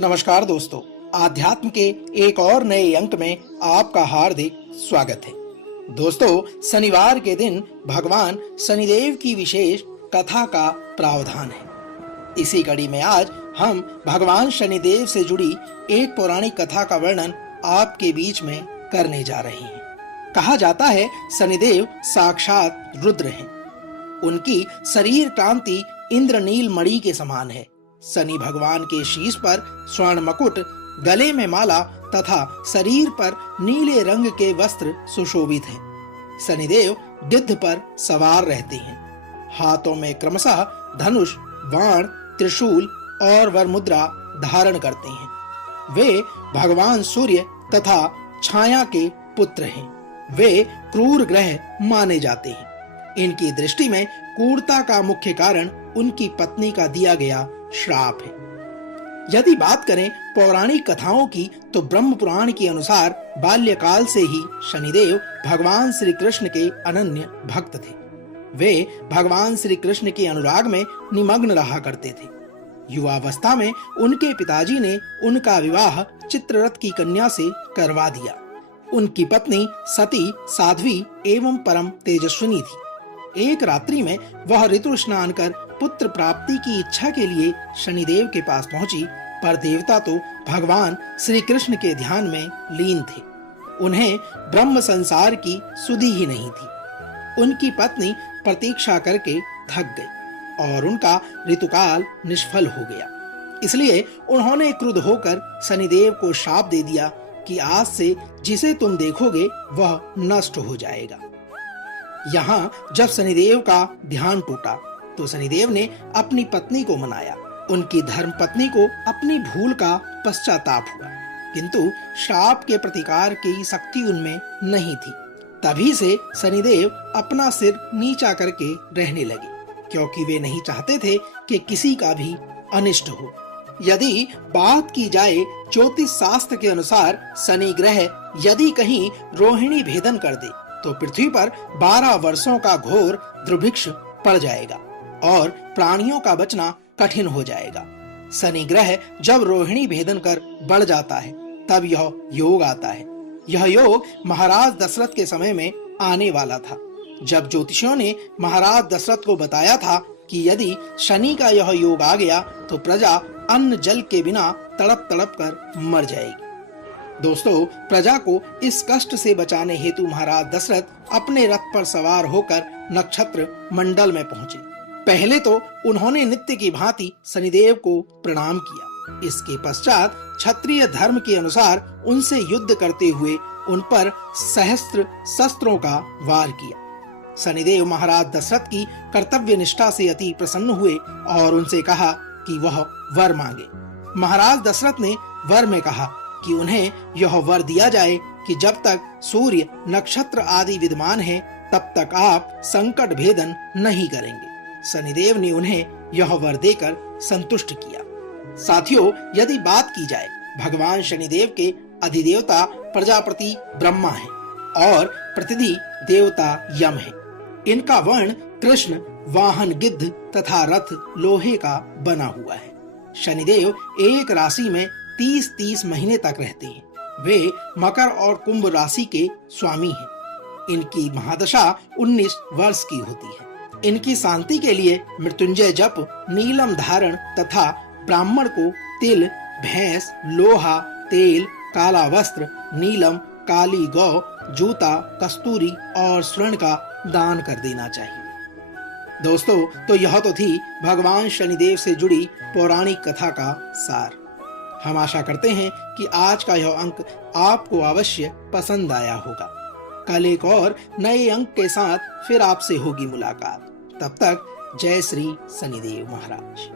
नमस्कार दोस्तों, आध्यात्म के एक और नए अंक में आपका हार्दिक स्वागत है। दोस्तों, शनिवार के दिन भगवान शनिदेव की विशेष कथा का प्रावधान है। इसी कड़ी में आज हम भगवान शनिदेव से जुड़ी एक पौराणिक कथा का वर्णन आपके बीच में करने जा रहे हैं। कहा जाता है शनिदेव साक्षात रुद्र हैं। उनकी शरीर कांति इंद्रनील मणि के समान है। शनि भगवान के शीश पर स्वर्ण मकुट, गले में माला तथा शरीर पर नीले रंग के वस्त्र सुशोभित हैं। शनिदेव गिद्ध पर सवार रहते हैं। हाथों में क्रमशः धनुष, बाण, त्रिशूल और वरमुद्रा धारण करते हैं। वे भगवान सूर्य तथा छाया के पुत्र हैं। वे क्रूर ग्रह माने जाते हैं। इनकी दृष्टि में क्रूरता का मुख्य कारण उनकी पत्नी का दिया गया श्राप है। यदि बात करें पौराणिक कथाओं की, तो ब्रह्म पुराण के अनुसार बाल्यकाल से ही शनिदेव भगवान श्री कृष्ण के अनन्य भक्त थे। वे भगवान श्री कृष्ण के अनुराग में निमग्न रहा करते थे। युवावस्था में उनके पिताजी ने उनका विवाह चित्ररथ की कन्या से करवा दिया। उनकी पत्नी सती साध्वी एवं परम तेजस्विनी थी। एक रात्रि में वह ऋतु स्नान कर पुत्र प्राप्ति की इच्छा के लिए शनिदेव के पास पहुंची, पर देवता तो भगवान श्री कृष्ण के ध्यान में लीन थे। उन्हें ब्रह्म संसार की सुधि ही नहीं थी। उनकी पत्नी प्रतीक्षा करके थक गई और उनका ऋतुकाल निष्फल हो गया। इसलिए उन्होंने क्रुद्ध होकर शनिदेव को शाप दे दिया कि आज से जिसे तुम देखोगे वह नष्ट हो जाएगा। यहाँ जब शनिदेव का ध्यान टूटा तो शनिदेव ने अपनी पत्नी को मनाया। उनकी धर्म पत्नी को अपनी भूल का पश्चाताप हुआ, किंतु श्राप के प्रतिकार की शक्ति उनमें नहीं थी। तभी से शनिदेव अपना सिर नीचा करके रहने लगे, क्योंकि वे नहीं चाहते थे कि किसी का भी अनिष्ट हो। यदि बात की जाए ज्योतिष शास्त्र के अनुसार, शनि ग्रह यदि कहीं रोहिणी भेदन कर दे तो पृथ्वी पर 12 वर्षों का घोर दुर्भिक्ष पड़ जाएगा और प्राणियों का बचना कठिन हो जाएगा। शनि ग्रह जब रोहिणी भेदन कर बढ़ जाता है तब यह योग आता है। यह योग महाराज दशरथ के समय में आने वाला था, जब ज्योतिषियों ने महाराज दशरथ को बताया था कि यदि शनि का यह योग आ गया तो प्रजा अन्न जल के बिना तड़प तड़प कर मर जाएगी। दोस्तों, प्रजा को इस कष्ट से बचाने हेतु महाराज दशरथ अपने रथ पर सवार होकर नक्षत्र मंडल में पहुंचे। पहले तो उन्होंने नित्य की भांति शनिदेव को प्रणाम किया। इसके पश्चात क्षत्रिय धर्म के अनुसार उनसे युद्ध करते हुए उन पर सहस्त्र शस्त्रों का वार किया। शनिदेव महाराज दशरथ की कर्तव्य निष्ठा से अति प्रसन्न हुए और उनसे कहा कि वह वर मांगे। महाराज दशरथ ने वर में कहा कि उन्हें यह वर दिया जाए कि जब तक सूर्य, नक्षत्र आदि विद्यमान हैं, तब तक आप संकट भेदन नहीं करेंगे। शनिदेव ने उन्हें यह वर देकर संतुष्ट किया। साथियों, यदि बात की जाए, भगवान शनिदेव के अधिदेवता प्रजापति ब्रह्मा हैं और प्रतिनिधि देवता यम हैं। इनका वर्ण कृष्ण, वाहन गिद्ध तथा रथ लोहे का बना हुआ है। शनिदेव एक राशि में 30-30 महीने तक रहते हैं। वे मकर और कुंभ राशि के स्वामी हैं। इनकी महादशा 19 वर्ष की होती है। इनकी शांति के लिए मृत्युंजय जप, नीलम धारण तथा ब्राह्मण को तिल, भैंस, लोहा, तेल, काला वस्त्र, नीलम, काली गौ, जूता, कस्तूरी और स्वर्ण का दान कर देना चाहिए। दोस्तों, तो यह तो थी भगवान शनिदेव से जुड़ी पौराणिक कथा का सार। हम आशा करते हैं कि आज का यह अंक आपको अवश्य पसंद आया होगा। कल एक और नए अंक के साथ फिर आपसे होगी मुलाकात। तब तक जय श्री शनिदेव महाराज।